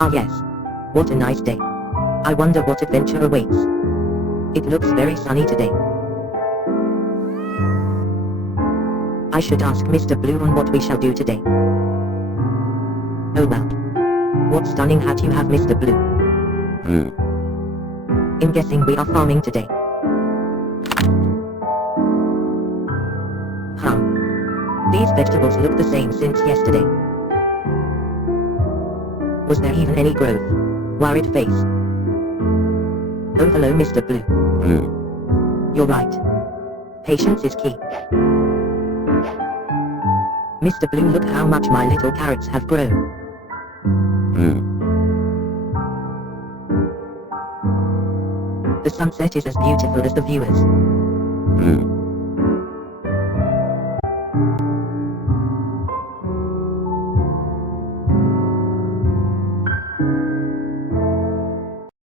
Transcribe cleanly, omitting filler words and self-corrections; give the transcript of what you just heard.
Ah yes. What a nice day. I wonder what adventure awaits. It looks very sunny today. I should ask Mr. Blue on what we shall do today. Oh well. What stunning hat you have, Mr. Blue. I'm guessing we are farming today. These vegetables look the same since yesterday. Was there even any growth? Worried face. Oh hello, Mr. Blue. You're right. Patience is key. Mr. Blue, look how much my little carrots have grown. The sunset is as beautiful as the viewers.